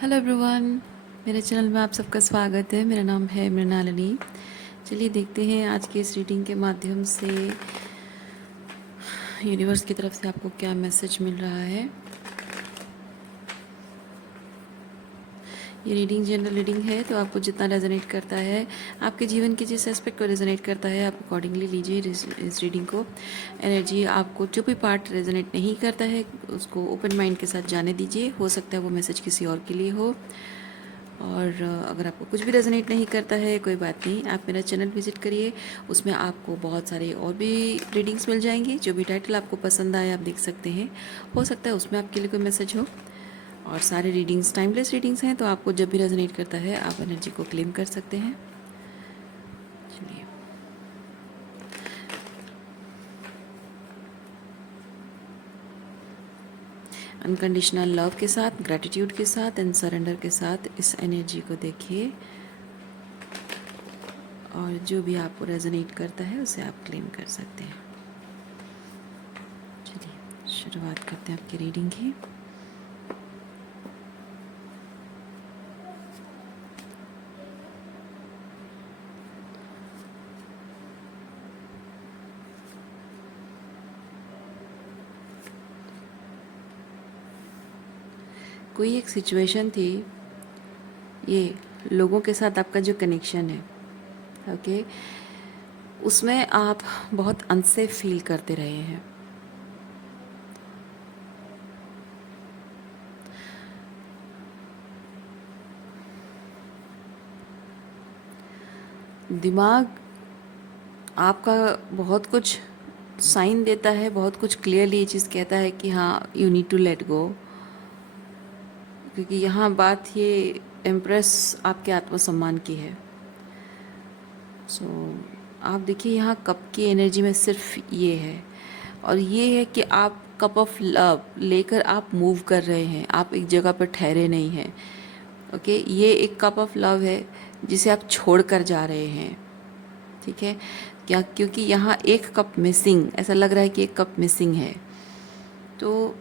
Hello everyone, मेरे channel में आप सबका स्वागत है। मेरा नाम है मृणालिनी। चलिए देखते हैं आज के इस रीडिंग के माध्यम से यूनिवर्स की तरफ से आपको क्या मैसेज मिल रहा है। ये रीडिंग जनरल रीडिंग है, तो आपको जितना रेजोनेट करता है, आपके जीवन के जिस एस्पेक्ट को रेजोनेट करता है, आप अकॉर्डिंगली लीजिए इस रीडिंग को। एनर्जी आपको जो भी पार्ट रेजोनेट नहीं करता है उसको ओपन माइंड के साथ जाने दीजिए। हो सकता है वो मैसेज किसी और के लिए हो। और अगर आपको कुछ भी रेजोनेट नहीं करता है, कोई बात नहीं, आप मेरा चैनल विजिट करिए। उसमें आपको बहुत सारे और भी रीडिंग्स मिल जाएंगी। जो भी टाइटल आपको पसंद आए आप देख सकते हैं। हो सकता है उसमें आपके लिए कोई मैसेज हो। और सारे रीडिंग्स टाइमलेस रीडिंग्स हैं, तो आपको जब भी रेजोनेट करता है आप एनर्जी को क्लेम कर सकते हैं। चलिए, अनकंडीशनल लव के साथ, ग्रैटिट्यूड के साथ एंड सरेंडर के साथ इस एनर्जी को देखिए। और जो भी आपको रेजोनेट करता है उसे आप क्लेम कर सकते हैं। चलिए शुरुआत करते हैं आपकी रीडिंग की। कोई एक सिचुएशन थी, ये लोगों के साथ आपका जो कनेक्शन है, ओके, उसमें आप बहुत अनसेफ फील करते रहे हैं। दिमाग आपका बहुत कुछ साइन देता है, बहुत कुछ क्लियरली ये चीज़ कहता है कि हाँ you need to let go. क्योंकि यहाँ बात ये एम्प्रेस आपके आत्मसम्मान की है। सो आप देखिए यहाँ कप की एनर्जी में सिर्फ ये है, और ये है कि आप कप ऑफ लव लेकर आप मूव कर रहे हैं, आप एक जगह पर ठहरे नहीं हैं। ओके, ये एक कप ऑफ लव है जिसे आप छोड़ कर जा रहे हैं। ठीक है क्या? क्योंकि यहाँ एक कप मिसिंग, ऐसा लग रहा है कि एक कप मिसिंग है। तो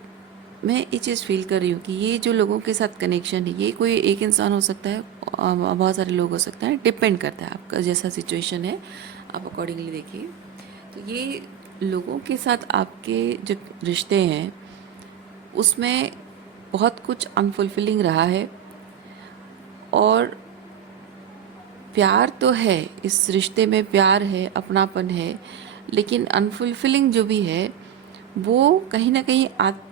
मैं ये चीज़ फील कर रही हूँ कि ये जो लोगों के साथ कनेक्शन है, ये कोई एक इंसान हो सकता है, बहुत सारे लोग हो सकते हैं, डिपेंड करता है आपका जैसा सिचुएशन है, आप अकॉर्डिंगली देखिए। तो ये लोगों के साथ आपके जो रिश्ते हैं उसमें बहुत कुछ अनफुलफिलिंग रहा है। और प्यार तो है, इस रिश्ते में प्यार है, अपनापन है, लेकिन अनफुलफिलिंग जो भी है वो कहीं ना कहीं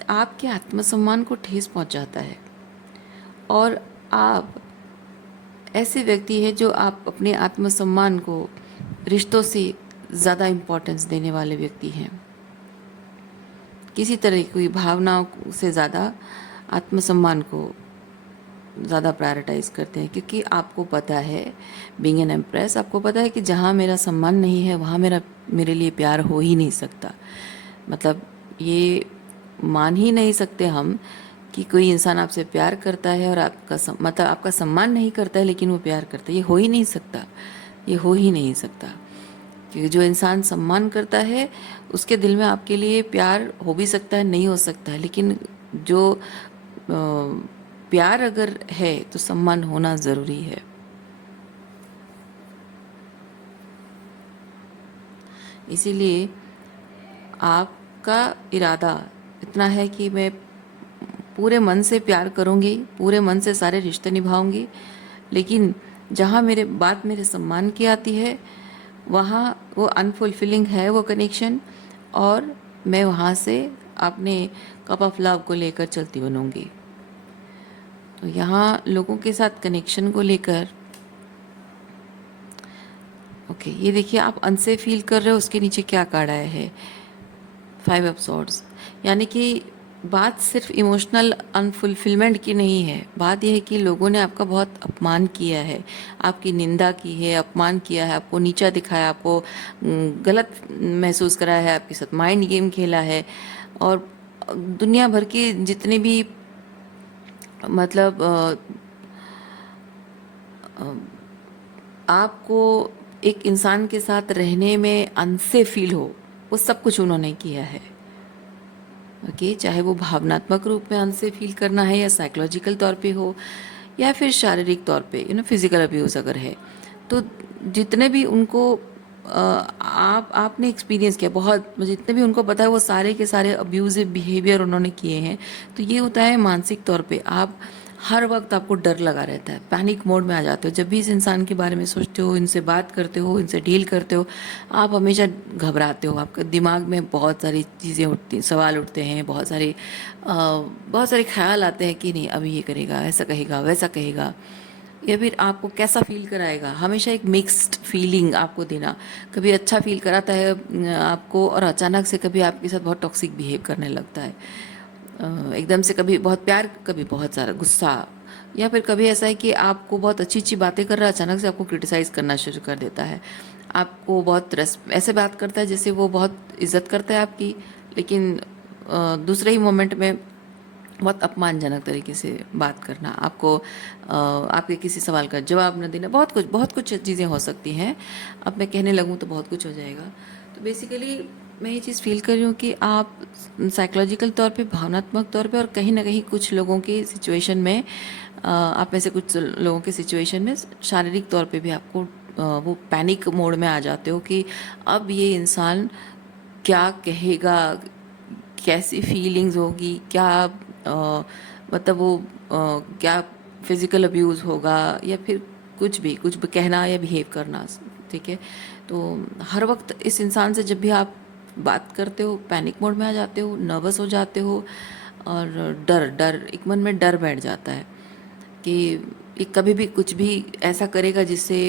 आपके आत्मसम्मान को ठेस पहुंचाता है। और आप ऐसे व्यक्ति हैं जो आप अपने आत्मसम्मान को रिश्तों से ज़्यादा इम्पोर्टेंस देने वाले व्यक्ति हैं। किसी तरह की कोई भावनाओं से ज़्यादा आत्मसम्मान को ज़्यादा प्रायोरिटाइज़ करते हैं, क्योंकि आपको पता है, बीइंग एन एम्प्रेस, आपको पता है कि जहाँ मेरा सम्मान नहीं है वहाँ मेरे लिए प्यार हो ही नहीं सकता। मतलब ये मान ही नहीं सकते हम कि कोई इंसान आपसे प्यार करता है और मतलब आपका सम्मान नहीं करता है लेकिन वो प्यार करता है। ये हो ही नहीं सकता, ये हो ही नहीं सकता। क्योंकि जो इंसान सम्मान करता है उसके दिल में आपके लिए प्यार हो भी सकता है, नहीं हो सकता है, लेकिन जो प्यार अगर है तो सम्मान होना ज़रूरी है। इसीलिए आपका इरादा इतना है कि मैं पूरे मन से प्यार करूंगी, पूरे मन से सारे रिश्ते निभाऊंगी, लेकिन जहाँ मेरे सम्मान की आती है वहाँ वो अनफुलफिलिंग है वो कनेक्शन, और मैं वहाँ से अपने कप ऑफ लव को लेकर चलती बनूंगी। तो यहाँ लोगों के साथ कनेक्शन को लेकर ओके, ये देखिए आप अनसेफ फील कर रहे हो, उसके नीचे क्या कार्ड आया है, 5 ऑफ सॉर्ड्स। यानी कि बात सिर्फ इमोशनल अनफुलफिलमेंट की नहीं है, बात यह है कि लोगों ने आपका बहुत अपमान किया है, आपकी निंदा की है, अपमान किया है, आपको नीचा दिखाया, आपको गलत महसूस कराया है, आपके साथ माइंड गेम खेला है। और दुनिया भर के जितने भी मतलब आपको एक इंसान के साथ रहने में अनसेफ फील हो, वो सब कुछ उन्होंने किया है। ओके, चाहे वो भावनात्मक रूप में अनसेफ फील करना है या साइकोलॉजिकल तौर पे हो, या फिर शारीरिक तौर पे फिज़िकल अब्यूज़ अगर है, तो जितने भी उनको आपने एक्सपीरियंस किया, बहुत जितने भी उनको पता है वो सारे के सारे अब्यूज़िव बिहेवियर उन्होंने किए हैं। तो ये होता है मानसिक तौर पे आप हर वक्त आपको डर लगा रहता है, पैनिक मोड में आ जाते हो जब भी इस इंसान के बारे में सोचते हो, इनसे बात करते हो, इनसे डील करते हो। आप हमेशा घबराते हो, आपके दिमाग में बहुत सारी चीज़ें उठती, सवाल उठते हैं, बहुत सारे ख्याल आते हैं कि नहीं अभी ये करेगा, ऐसा कहेगा, वैसा कहेगा, या फिर आपको कैसा फील कराएगा। हमेशा एक मिक्स्ड फीलिंग आपको देना, कभी अच्छा फील कराता है आपको, और अचानक से कभी आपके साथ बहुत टॉक्सिक बिहेव करने लगता है। एकदम से कभी बहुत प्यार, कभी बहुत सारा गुस्सा, या फिर कभी ऐसा है कि आपको बहुत अच्छी अच्छी बातें कर रहा है, अचानक से आपको क्रिटिसाइज़ करना शुरू कर देता है। आपको बहुत ऐसे बात करता है जैसे वो बहुत इज्जत करता है आपकी, लेकिन दूसरे ही मोमेंट में बहुत अपमानजनक तरीके से बात करना, आपको आपके किसी सवाल का जवाब न देना, बहुत कुछ चीज़ें हो सकती हैं। अब मैं कहने लगूँ तो बहुत कुछ हो जाएगा। तो बेसिकली मैं ये चीज़ फील कर रही हूँ कि आप साइकोलॉजिकल तौर पे, भावनात्मक तौर पे, और कहीं ना कहीं कुछ लोगों की सिचुएशन में, आप में से कुछ लोगों की सिचुएशन में शारीरिक तौर पे भी आपको वो पैनिक मोड में आ जाते हो कि अब ये इंसान क्या कहेगा, कैसी फीलिंग्स होगी, क्या मतलब वो क्या फिज़िकल अब्यूज़ होगा, या फिर कुछ भी कहना या बिहेव करना। ठीक है, तो हर वक्त इस इंसान से जब भी आप बात करते हो पैनिक मोड में आ जाते हो, नर्वस हो जाते हो, और डर डर एक मन में डर बैठ जाता है कि ये कभी भी कुछ भी ऐसा करेगा जिससे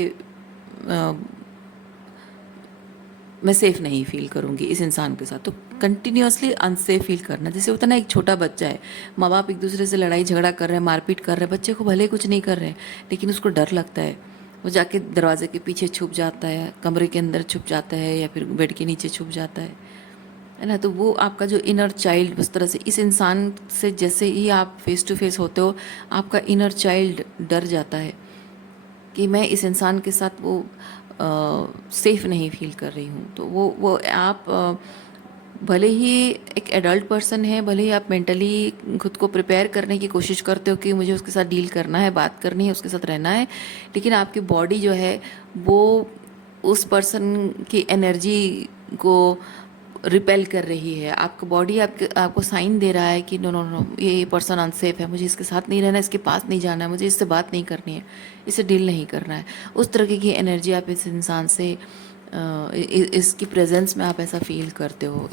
मैं सेफ़ नहीं फील करूँगी इस इंसान के साथ। तो कंटिन्यूअसली अनसेफ फील करना, जैसे होता है ना, एक छोटा बच्चा है, माँ बाप एक दूसरे से लड़ाई झगड़ा कर रहे हैं, मारपीट कर रहे हैं, बच्चे को भले कुछ नहीं कर रहे हैं, लेकिन उसको डर लगता है। वो जाके दरवाजे के पीछे छुप जाता है, कमरे के अंदर छुप जाता है, या फिर बेड के नीचे छुप जाता है ना। तो वो आपका जो इनर चाइल्ड, उस तरह से इस इंसान से जैसे ही आप फेस टू फेस होते हो, आपका इनर चाइल्ड डर जाता है कि मैं इस इंसान के साथ वो सेफ़ नहीं फील कर रही हूँ। तो वो आप भले ही एक एडल्ट पर्सन है, भले ही आप मेंटली खुद को प्रिपेयर करने की कोशिश करते हो कि मुझे उसके साथ डील करना है, बात करनी है, उसके साथ रहना है, लेकिन आपकी बॉडी जो है वो उस पर्सन की एनर्जी को रिपेल कर रही है। आपका बॉडी आपको साइन दे रहा है कि नो नो नो, ये पर्सन अनसेफ है, मुझे इसके साथ नहीं रहना, इसके पास नहीं जाना है, मुझे इससे बात नहीं करनी है, इससे डील नहीं करना है। उस तरह की एनर्जी आप इस इंसान से इसकी प्रेजेंस में आप ऐसा फील करते हो।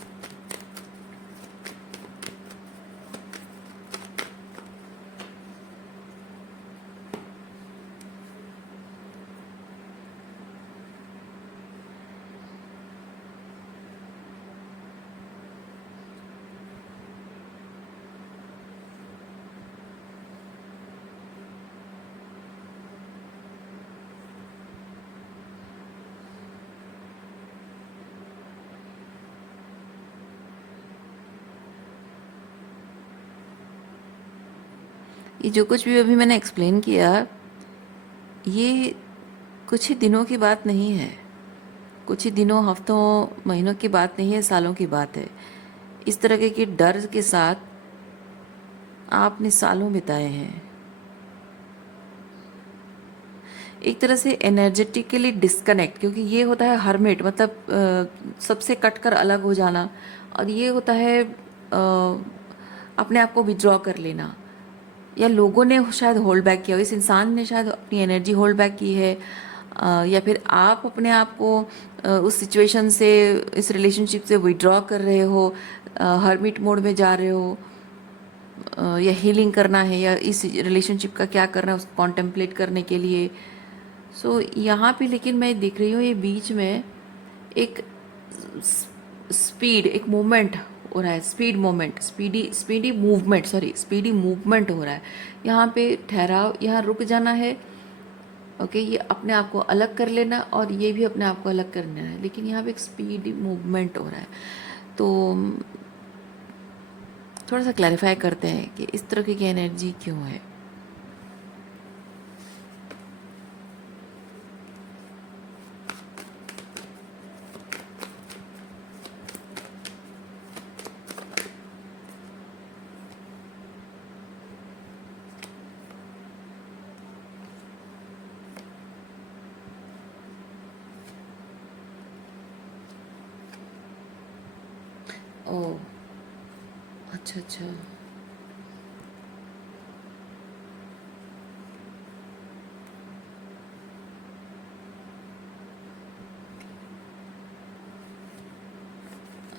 ये जो कुछ भी अभी मैंने एक्सप्लेन किया, ये कुछ ही दिनों की बात नहीं है, कुछ ही दिनों, हफ्तों, महीनों की बात नहीं है, सालों की बात है। इस तरह के डर के साथ आपने सालों बिताए हैं, एक तरह से एनर्जेटिकली डिस्कनेक्ट, क्योंकि ये होता है हर्मिट, मतलब सबसे कटकर अलग हो जाना, और ये होता है अपने आप को विड्रॉ कर लेना, या लोगों ने शायद होल्ड बैक किया, इस इंसान ने शायद अपनी एनर्जी होल्ड बैक की है, या फिर आप अपने आप को उस सिचुएशन से, इस रिलेशनशिप से विड्रॉ कर रहे हो, हर्मिट मोड में जा रहे हो, या हीलिंग करना है, या इस रिलेशनशिप का क्या करना है उसको कॉन्टेम्पलेट करने के लिए। सो यहाँ पे लेकिन मैं देख रही हूँ ये बीच में एक स्पीड, एक मूवमेंट हो रहा है, speed movement, speedy movement, sorry, speedy movement हो रहा है। यहाँ पे ठहराव, यहाँ रुक जाना है, ओके, ये अपने आप को अलग कर लेना, और ये भी अपने आप को अलग करना है, लेकिन यहाँ पे एक स्पीडी मूवमेंट हो रहा है। तो थोड़ा सा क्लैरिफाई करते हैं कि इस तरह की एनर्जी क्यों है। अच्छा अच्छा।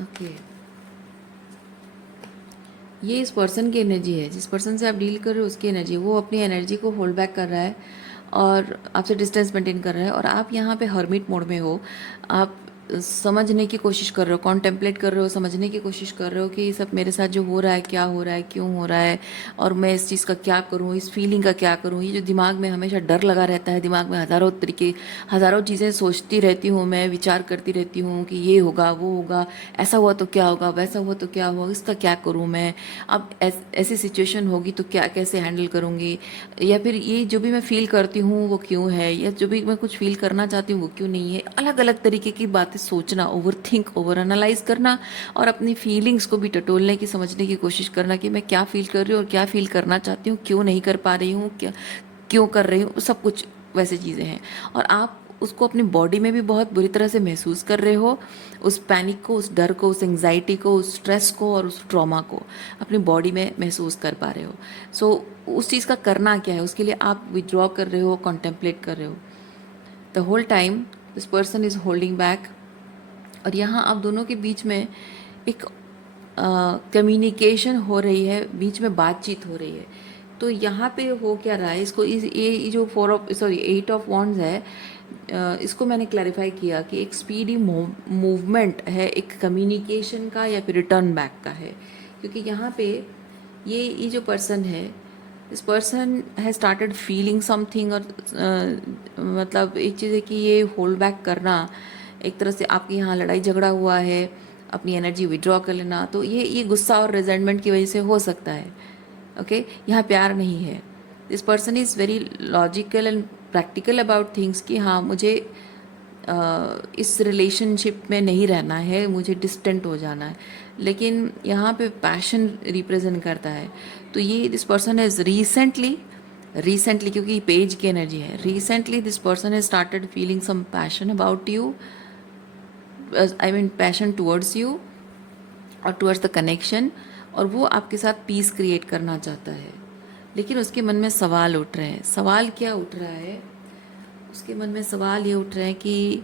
ओके, ये इस पर्सन की एनर्जी है, जिस पर्सन से आप डील कर रहे हो उसकी एनर्जी। वो अपनी एनर्जी को होल्ड बैक कर रहा है और आपसे डिस्टेंस मेंटेन कर रहा है, और आप यहाँ पे हर्मिट मोड में हो। आप समझने की कोशिश कर रहे हो, कॉन्टेम्पलेट कर रहे हो, समझने की कोशिश कर रहे हो कि ये सब मेरे साथ जो हो रहा है, क्या हो रहा है, क्यों हो रहा है, और मैं इस चीज़ का क्या करूँ, इस फीलिंग का क्या करूँ। ये जो दिमाग में हमेशा डर लगा रहता है, दिमाग में हज़ारों तरीके, हज़ारों चीज़ें सोचती रहती हूँ, मैं विचार करती रहती हूँ कि ये होगा, वो होगा, ऐसा हुआ तो क्या होगा, वैसा हुआ तो क्या हुआ, इसका क्या करूँ मैं, अब ऐसी सिचुएशन होगी तो क्या, कैसे हैंडल करूँगी, या फिर ये जो भी मैं फ़ील करती हूँ वो क्यों है, या जो भी मैं कुछ फ़ील करना चाहती हूँ वो क्यों नहीं है। अलग अलग तरीके की बातें सोचना, ओवर थिंक, ओवर एनालाइज करना, और अपनी फीलिंग्स को भी टटोलने की, समझने की कोशिश करना कि मैं क्या फ़ील कर रही हूँ और क्या फ़ील करना चाहती हूँ, क्यों नहीं कर पा रही हूँ, क्या क्यों कर रही हूँ, सब कुछ वैसे चीज़ें हैं। और आप उसको अपनी बॉडी में भी बहुत बुरी तरह से महसूस कर रहे हो, उस पैनिक को, उस डर को, उस एंग्जाइटी को, उस स्ट्रेस को और उस ट्रॉमा को अपनी बॉडी में महसूस कर पा रहे हो। सो उस चीज़ का करना क्या है, उसके लिए आप विड्रॉ कर रहे हो, कॉन्टेम्पलेट कर रहे हो। The whole time this person is holding back, और यहाँ आप दोनों के बीच में एक कम्युनिकेशन हो रही है, बीच में बातचीत हो रही है। तो यहाँ पे हो क्या रहा है, इसको ये जो 8 ऑफ वॉन्ड्स है, इसको मैंने क्लैरिफाई किया कि एक स्पीडी मूवमेंट है, एक कम्युनिकेशन का या फिर रिटर्न बैक का है। क्योंकि यहाँ पे ये जो पर्सन है, दिस पर्सन है स्टार्टेड फीलिंग समथिंग, और मतलब एक चीज़ है कि ये होल्ड बैक करना, एक तरह से आपके यहाँ लड़ाई झगड़ा हुआ है, अपनी एनर्जी विड्रॉ कर लेना, तो ये गुस्सा और रिजेंटमेंट की वजह से हो सकता है। ओके, यहाँ प्यार नहीं है। This person is very logical and practical about things कि हाँ, मुझे इस रिलेशनशिप में नहीं रहना है, मुझे डिस्टेंट हो जाना है। लेकिन यहाँ पे पैशन रिप्रेजेंट करता है। तो ये दिस पर्सन इज़ रिसेंटली क्योंकि पेज की एनर्जी है, recently this person has started feeling some passion about you, I mean passion towards you और टुवर्ड्स द कनेक्शन, और वो आपके साथ पीस क्रिएट करना चाहता है। लेकिन उसके मन में सवाल उठ रहे हैं। सवाल क्या उठ रहा है? उसके मन में सवाल ये उठ रहे हैं कि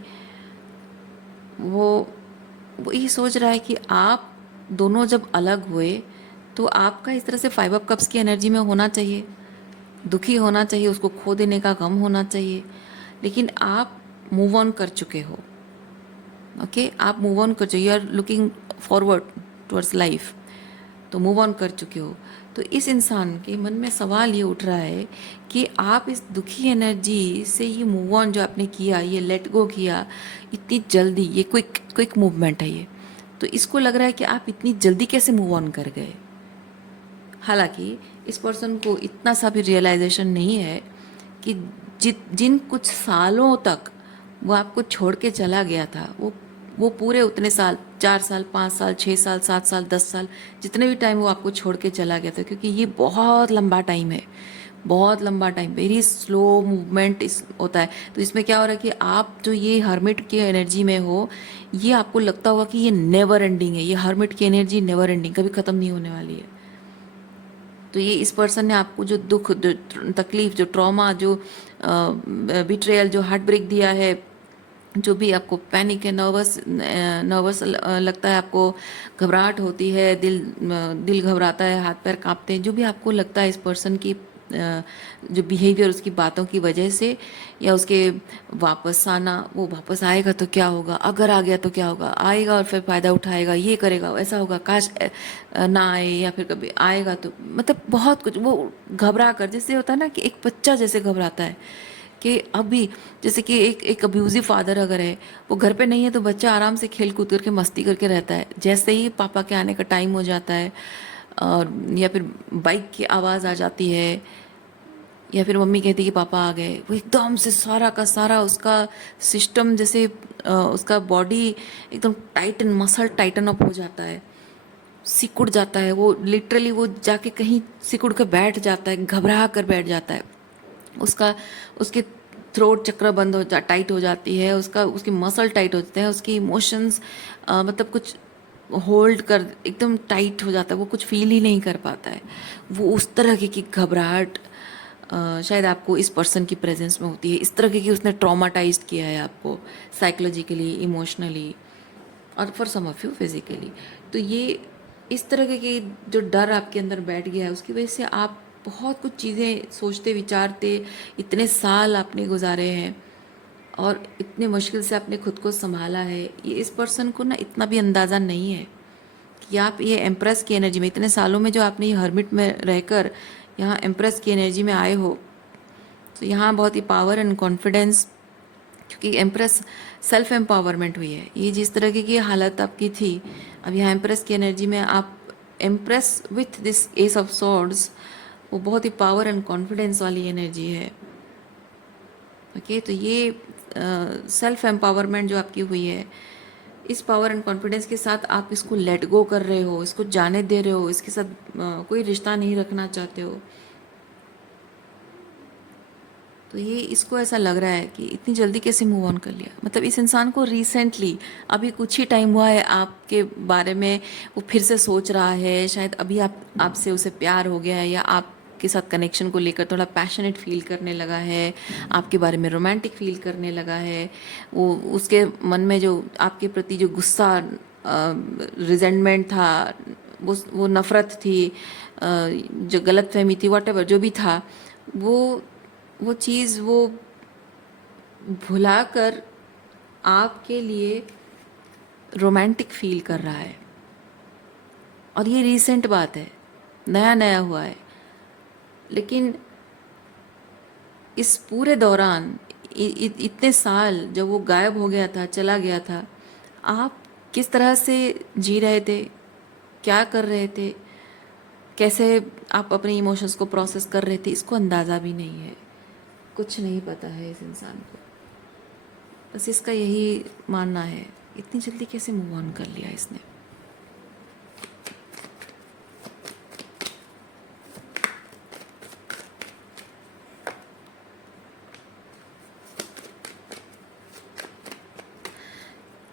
वो वो ये सोच रहा है कि आप दोनों जब अलग हुए तो आपका इस तरह से 5 ऑफ कप्स की एनर्जी में होना चाहिए, दुखी होना चाहिए, उसको खो देने का गम होना चाहिए। लेकिन आप मूव ऑन कर चुके हो। ओके, आप मूव ऑन कर चुके, you are looking forward towards life, तो मूव ऑन कर चुके हो। तो इस इंसान के मन में सवाल ये उठ रहा है कि आप इस दुखी एनर्जी से ये मूव ऑन जो आपने किया, ये लेट गो किया इतनी जल्दी, ये क्विक क्विक मूवमेंट है ये, तो इसको लग रहा है कि आप इतनी जल्दी कैसे मूव ऑन कर गए। हालांकि इस पर्सन को इतना सा भी रियलाइजेशन नहीं है कि जिन कुछ सालों तक वो आपको छोड़ के चला गया था, वो पूरे उतने साल, 4 साल, 5 साल, 6 साल, 7 साल, 10 साल, जितने भी टाइम वो आपको छोड़ के चला गया था, क्योंकि ये बहुत लंबा टाइम है, बहुत लंबा टाइम, वेरी स्लो मूवमेंट इस होता है। तो इसमें क्या हो रहा है कि आप जो ये हर्मिट की एनर्जी में हो, ये आपको लगता होगा कि ये नेवर एंडिंग है, ये हर्मिट की एनर्जी नेवर एंडिंग, कभी ख़त्म नहीं होने वाली है। तो ये इस पर्सन ने आपको जो दुख, जो तकलीफ, जो ट्रॉमा, जो बिट्रेयल, जो हार्ट ब्रेक दिया है, जो भी आपको पैनिक है, नर्वस नर्वस लगता है, आपको घबराहट होती है, दिल घबराता है, हाथ पैर कांपते हैं, जो भी आपको लगता है इस पर्सन की जो बिहेवियर, उसकी बातों की वजह से, या उसके वापस आना, वो वापस आएगा तो क्या होगा, अगर आ गया तो क्या होगा, आएगा और फिर फ़ायदा उठाएगा, ये करेगा, ऐसा होगा, काश ना आए, या फिर कभी आएगा तो, मतलब बहुत कुछ वो घबरा कर, जैसे होता है ना कि एक बच्चा जैसे घबराता है कि अभी, जैसे कि एक अब्यूजिव फादर अगर है, वो घर पे नहीं है तो बच्चा आराम से खेल कूद करके मस्ती करके रहता है, जैसे ही पापा के आने का टाइम हो जाता है, और या फिर बाइक की आवाज़ आ जाती है, या फिर मम्मी कहती है कि पापा आ गए, वो एकदम से सारा का सारा उसका सिस्टम, जैसे उसका बॉडी एकदम टाइटन, मसल टाइटन अप हो जाता है, सिकुड़ जाता है, वो लिटरली वो जाके कहीं सिकुड़ कर बैठ जाता है, घबरा कर बैठ जाता है, उसका उसके थ्रोट चक्र बंद टाइट हो जाती है, उसकी मसल टाइट हो जाते हैं, उसकी इमोशंस मतलब कुछ होल्ड कर एकदम टाइट हो जाता है, वो कुछ फील ही नहीं कर पाता है। वो उस तरह की घबराहट शायद आपको इस पर्सन की प्रेजेंस में होती है, इस तरह की उसने ट्रॉमाटाइज्ड किया है आपको साइकोलॉजिकली, इमोशनली, और for some of you physically. तो ये इस तरह के जो डर आपके अंदर बैठ गया है, उसकी वजह से आप बहुत कुछ चीज़ें सोचते विचारते, इतने साल आपने गुजारे हैं और इतने मुश्किल से आपने खुद को संभाला है। ये इस पर्सन को ना इतना भी अंदाज़ा नहीं है कि आप ये एम्प्रेस की एनर्जी में इतने सालों में जो आपने ये हर्मिट में रहकर यहाँ एम्प्रेस की एनर्जी में आए हो, तो यहाँ बहुत ही पावर एंड कॉन्फिडेंस, क्योंकि एम्प्रेस सेल्फ एम्पावरमेंट हुई है। ये जिस तरह की हालत आपकी थी, अब यहाँ एम्प्रेस की एनर्जी में आप empress with this S of swords, वो बहुत ही पावर एंड कॉन्फिडेंस वाली एनर्जी है। ओके, तो ये सेल्फ एम्पावरमेंट जो आपकी हुई है, इस पावर एंड कॉन्फिडेंस के साथ आप इसको लेट गो कर रहे हो, इसको जाने दे रहे हो, इसके साथ कोई रिश्ता नहीं रखना चाहते हो। तो ये इसको ऐसा लग रहा है कि इतनी जल्दी कैसे मूव ऑन कर लिया। मतलब इस इंसान को रिसेंटली अभी कुछ ही टाइम हुआ है आपके बारे में, वो फिर से सोच रहा है, शायद अभी आपसे उसे प्यार हो गया है, या आपके साथ कनेक्शन को लेकर थोड़ा पैशनेट फील करने लगा है, आपके बारे में रोमांटिक फील करने लगा है। वो उसके मन में जो आपके प्रति जो गुस्सा, रिजेंटमेंट था, वो नफ़रत थी, जो गलतफहमी थी, वॉटेवर जो भी था, वो चीज़ वो भुलाकर आपके लिए रोमांटिक फील कर रहा है। और ये रीसेंट बात है, नया नया हुआ है। लेकिन इस पूरे दौरान इतने साल जब वो गायब हो गया था, चला गया था, आप किस तरह से जी रहे थे, क्या कर रहे थे, कैसे आप अपने इमोशंस को प्रोसेस कर रहे थे, इसको अंदाज़ा भी नहीं है। कुछ नहीं पता है इस इंसान को। बस इसका यही मानना है, इतनी जल्दी कैसे मूव ऑन कर लिया इसने।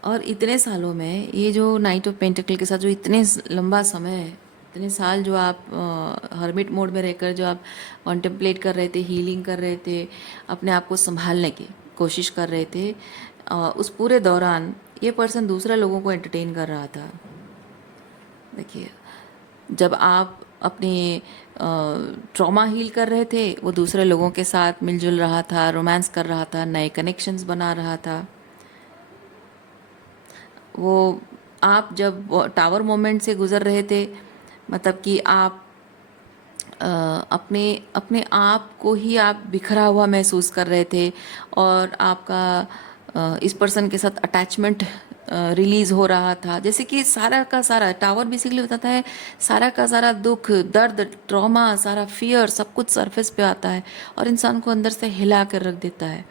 और इतने सालों में ये जो नाइट ऑफ पेंटिकल के साथ जो इतने लंबा समय है, इतने साल जो आप हर्मिट मोड में रहकर जो आप कॉन्टेम्पलेट कर रहे थे, हीलिंग कर रहे थे, अपने आप को संभालने की कोशिश कर रहे थे, उस पूरे दौरान ये पर्सन दूसरे लोगों को एंटरटेन कर रहा था। देखिए, जब आप अपने ट्रॉमा हील कर रहे थे, वो दूसरे लोगों के साथ मिलजुल रहा था, रोमांस कर रहा था, नए कनेक्शंस बना रहा था। वो आप जब टावर मोमेंट से गुज़र रहे थे, मतलब कि आप अपने अपने आप को ही आप बिखरा हुआ महसूस कर रहे थे, और आपका इस पर्सन के साथ अटैचमेंट रिलीज़ हो रहा था। जैसे कि सारा का सारा टावर बेसिकली बताता है, सारा का सारा दुख, दर्द, ट्रॉमा, सारा फियर, सब कुछ सरफेस पे आता है और इंसान को अंदर से हिला कर रख देता है।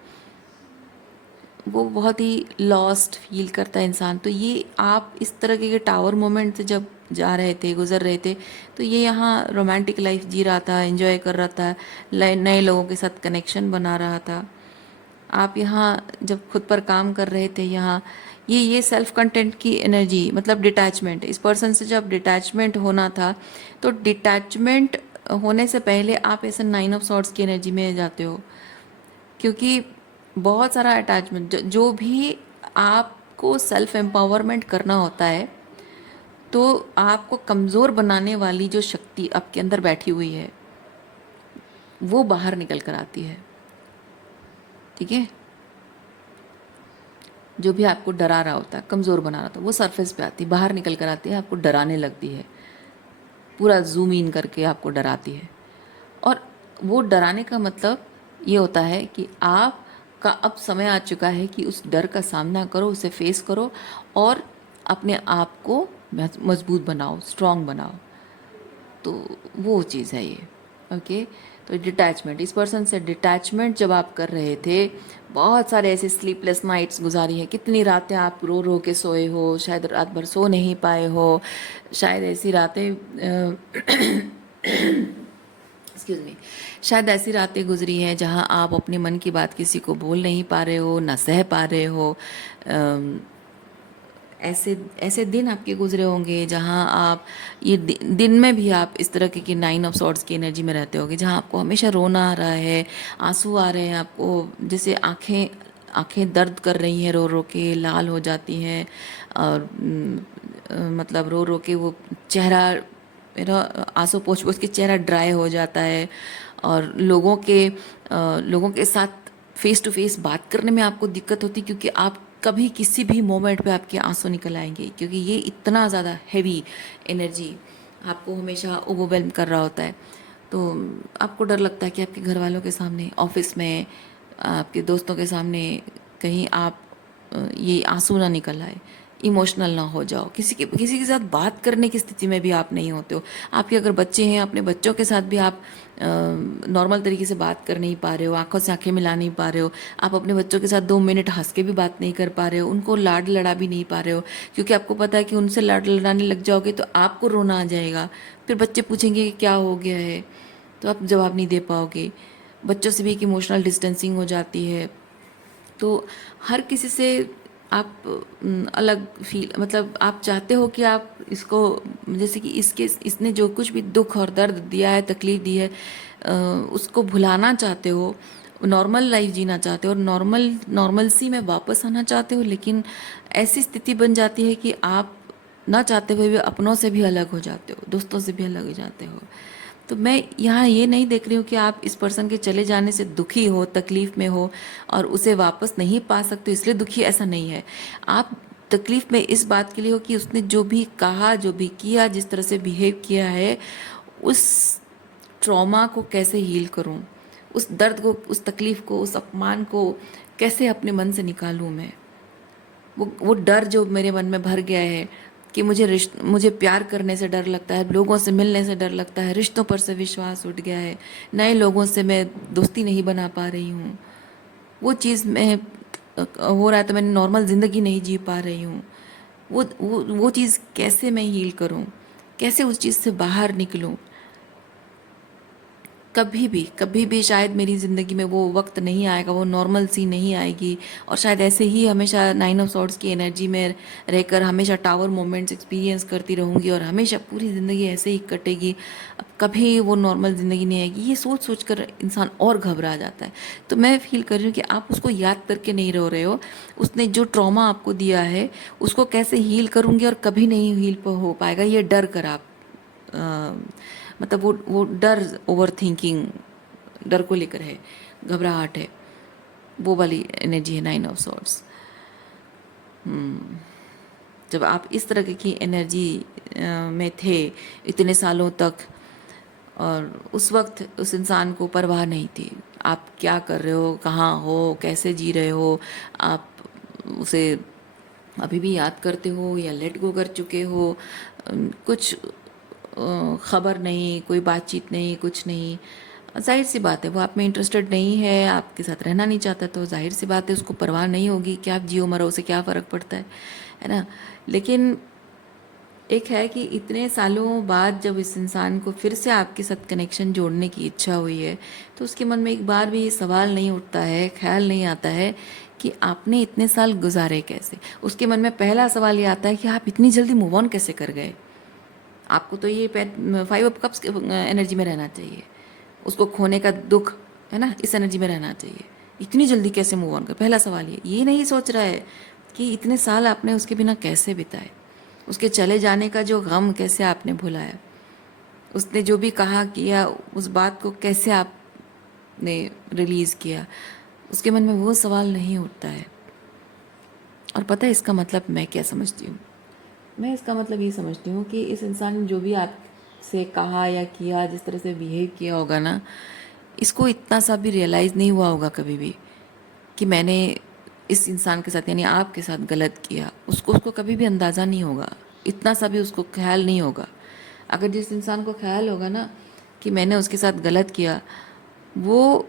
वो बहुत ही लॉस्ट फील करता है इंसान। तो ये आप इस तरह के टावर मोमेंट से जब जा रहे थे, गुजर रहे थे, तो ये यहाँ रोमांटिक लाइफ जी रहा था, एंजॉय कर रहा था, नए लोगों के साथ कनेक्शन बना रहा था। आप यहाँ जब खुद पर काम कर रहे थे, यहाँ ये सेल्फ कंटेंट की एनर्जी, मतलब डिटैचमेंट, इस पर्सन से जब डिटैचमेंट होना था, तो डिटैचमेंट होने से पहले आप ऐसे 9 ऑफ सॉर्ड्स की एनर्जी में जाते हो, क्योंकि बहुत सारा अटैचमेंट जो भी आपको सेल्फ एम्पावरमेंट करना होता है, तो आपको कमज़ोर बनाने वाली जो शक्ति आपके अंदर बैठी हुई है, वो बाहर निकल कर आती है। ठीक है, जो भी आपको डरा रहा होता है, कमज़ोर बना रहा होता है, वो सरफेस पे आती है, बाहर निकल कर आती है, आपको डराने लगती है, पूरा जूम इन करके आपको डराती है। और वो डराने का मतलब ये होता है कि आप का अब समय आ चुका है कि उस डर का सामना करो, उसे फेस करो और अपने आप को मजबूत बनाओ, स्ट्रांग बनाओ। तो वो चीज़ है ये। ओके, तो डिटैचमेंट, इस पर्सन से डिटैचमेंट जब आप कर रहे थे, बहुत सारे ऐसे स्लीपलेस नाइट्स गुजारी हैं, कितनी रातें आप रो रो के सोए हो, शायद रात भर सो नहीं पाए हो, शायद ऐसी रातें एक्सक्यूज़ मी, शायद ऐसी रातें गुजरी हैं जहां आप अपने मन की बात किसी को बोल नहीं पा रहे हो, ना सह पा रहे हो, ऐसे ऐसे दिन आपके गुजरे होंगे जहाँ आप ये दिन में भी आप इस तरह की 9 ऑफ सॉर्ड्स की एनर्जी में रहते होगे, जहाँ आपको हमेशा रोना आ रहा है, आंसू आ रहे हैं आपको, जैसे आंखें आंखें दर्द कर रही हैं, रो रो के लाल हो जाती हैं, और मतलब रो रो के वो चेहरा मेरा आंसू पोंछ पोंछ के चेहरा ड्राई हो जाता है, और लोगों के साथ फेस टू फेस बात करने में आपको दिक्कत होती, क्योंकि आप कभी किसी भी मोमेंट पे आपके आंसू निकल आएंगे, क्योंकि ये इतना ज़्यादा हैवी एनर्जी आपको हमेशा ओवरवेल्म कर रहा होता है। तो आपको डर लगता है कि आपके घर वालों के सामने, ऑफिस में, आपके दोस्तों के सामने कहीं आप ये आंसू ना निकल आए, इमोशनल ना हो जाओ, किसी के साथ बात करने की स्थिति में भी आप नहीं होते हो। आपके अगर बच्चे हैं, अपने बच्चों के साथ भी आप नॉर्मल तरीके से बात कर नहीं पा रहे हो, आंखों से आंखें मिला नहीं पा रहे हो, आप अपने बच्चों के साथ 2 मिनट हंस के भी बात नहीं कर पा रहे हो, उनको लाड लड़ा भी नहीं पा रहे हो, क्योंकि आपको पता है कि उनसे लाड लड़ाने लग जाओगे तो आपको रोना आ जाएगा, फिर बच्चे पूछेंगे कि क्या हो गया है, तो आप जवाब नहीं दे पाओगे। बच्चों से भी एक इमोशनल डिस्टेंसिंग हो जाती है। तो हर किसी से आप अलग फील, मतलब आप चाहते हो कि आप इसको, जैसे कि इसने जो कुछ भी दुख और दर्द दिया है, तकलीफ दी है, उसको भुलाना चाहते हो, नॉर्मल लाइफ जीना चाहते हो, और नॉर्मलसी में वापस आना चाहते हो, लेकिन ऐसी स्थिति बन जाती है कि आप ना चाहते हुए भी अपनों से भी अलग हो जाते हो, दोस्तों से भी अलग हो जाते हो। तो मैं यहाँ ये नहीं देख रही हूँ कि आप इस पर्सन के चले जाने से दुखी हो, तकलीफ में हो और उसे वापस नहीं पा सकते इसलिए दुखी, ऐसा नहीं है। आप तकलीफ में इस बात के लिए हो कि उसने जो भी कहा, जो भी किया, जिस तरह से बिहेव किया है, उस ट्रॉमा को कैसे हील करूँ, उस दर्द को, उस तकलीफ को, उस अपमान को कैसे अपने मन से निकालूँ मैं। वो डर जो मेरे मन में भर गया है कि मुझे प्यार करने से डर लगता है, लोगों से मिलने से डर लगता है, रिश्तों पर से विश्वास उठ गया है, नए लोगों से मैं दोस्ती नहीं बना पा रही हूँ, वो चीज़ में हो रहा है, तो मैं नॉर्मल ज़िंदगी नहीं जी पा रही हूँ। वो चीज़ कैसे मैं हील करूँ, कैसे उस चीज़ से बाहर निकलूँ। कभी भी शायद मेरी ज़िंदगी में वो वक्त नहीं आएगा, वो नॉर्मल सी नहीं आएगी, और शायद ऐसे ही हमेशा 9 ऑफ सॉर्ड्स की एनर्जी में रहकर हमेशा टावर मोमेंट्स एक्सपीरियंस करती रहूँगी, और हमेशा पूरी ज़िंदगी ऐसे ही कटेगी। अब कभी वो नॉर्मल ज़िंदगी नहीं आएगी, ये सोच सोच कर इंसान और घबरा जाता है। तो मैं फील कर रही हूँ कि आप उसको याद करके नहीं रो रहे हो, उसने जो ट्रॉमा आपको दिया है उसको कैसे हील करूँगी, और कभी नहीं हील हो पाएगा, ये डर कर आप मतलब वो डर, ओवर थिंकिंग, डर को लेकर है, घबराहट है, वो वाली एनर्जी है 9 ऑफ सॉर्ड्स। जब आप इस तरह की एनर्जी में थे इतने सालों तक, और उस वक्त उस इंसान को परवाह नहीं थी आप क्या कर रहे हो, कहाँ हो, कैसे जी रहे हो, आप उसे अभी भी याद करते हो या लेट गो कर चुके हो, कुछ खबर नहीं, कोई बातचीत नहीं, कुछ नहीं। जाहिर सी बात है वो आप में इंटरेस्टेड नहीं है, आपके साथ रहना नहीं चाहता, तो जाहिर सी बात है उसको परवाह नहीं होगी कि आप जियो मरो, उसे क्या फ़र्क पड़ता है ना। लेकिन एक है कि इतने सालों बाद जब इस इंसान को फिर से आपके साथ कनेक्शन जोड़ने की इच्छा हुई है, तो उसके मन में एक बार भी ये सवाल नहीं उठता है, ख्याल नहीं आता है कि आपने इतने साल गुजारे कैसे। उसके मन में पहला सवाल ये आता है कि आप इतनी जल्दी मूव ऑन कैसे कर गए। आपको तो ये 5 ऑफ कप्स एनर्जी में रहना चाहिए, उसको खोने का दुख है ना, इस एनर्जी में रहना चाहिए। इतनी जल्दी कैसे मूव ऑन कर, पहला सवाल ये नहीं सोच रहा है कि इतने साल आपने उसके बिना कैसे बिताए, उसके चले जाने का जो गम कैसे आपने भुलाया, उसने जो भी कहा किया उस बात को कैसे आपने रिलीज़ किया। उसके मन में वो सवाल नहीं उठता है। और पता है इसका मतलब मैं क्या समझती हूँ, मैं इसका मतलब ये समझती हूँ कि इस इंसान ने जो भी आपसे कहा या किया, जिस तरह से बिहेव किया होगा ना, इसको इतना सा भी रियलाइज़ नहीं हुआ होगा कभी भी कि मैंने इस इंसान के साथ यानी आपके साथ गलत किया। उसको कभी भी अंदाज़ा नहीं होगा, इतना सा भी उसको ख्याल नहीं होगा। अगर जिस इंसान को ख्याल होगा ना कि मैंने उसके साथ गलत किया, वो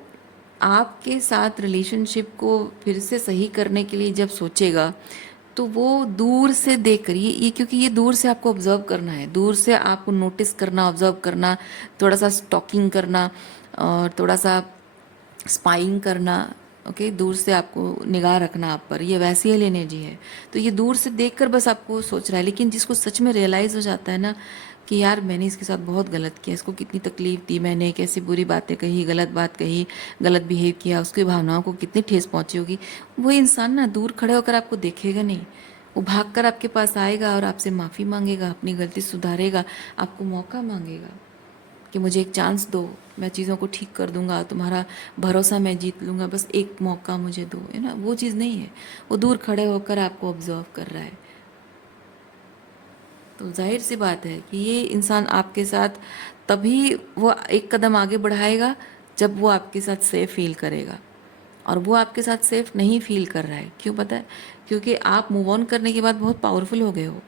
आपके साथ रिलेशनशिप को फिर से सही करने के लिए जब सोचेगा, तो वो दूर से देख कर ये क्योंकि ये दूर से आपको ऑब्जर्व करना है, दूर से आपको नोटिस करना, ऑब्जर्व करना, थोड़ा सा स्टॉकिंग करना और थोड़ा सा स्पाइंग करना, ओके, दूर से आपको निगाह रखना आप पर, ये वैसी ही एनर्जी है। तो ये दूर से देखकर बस आपको सोच रहा है, लेकिन जिसको सच में रियलाइज़ हो जाता है ना कि यार मैंने इसके साथ बहुत गलत किया, इसको कितनी तकलीफ़ दी मैंने, कैसी बुरी बातें कही, गलत बात कही, गलत बिहेव किया, उसकी भावनाओं को कितनी ठेस पहुंची होगी, वो इंसान ना दूर खड़े होकर आपको देखेगा नहीं, वो भागकर आपके पास आएगा और आपसे माफ़ी मांगेगा, अपनी गलती सुधारेगा, आपको मौका मांगेगा कि मुझे एक चांस दो, मैं चीज़ों को ठीक कर दूंगा, तुम्हारा भरोसा मैं जीत लूँगा, बस एक मौका मुझे दो, है ना। वो चीज़ नहीं है, वो दूर खड़े होकर आपको ऑब्जर्व कर रहा है। तो जाहिर सी बात है कि ये इंसान आपके साथ तभी वो एक कदम आगे बढ़ाएगा जब वो आपके साथ सेफ फील करेगा, और वो आपके साथ सेफ नहीं फील कर रहा है। क्यों पता है? क्योंकि आप मूव ऑन करने के बाद बहुत पावरफुल हो गए हो।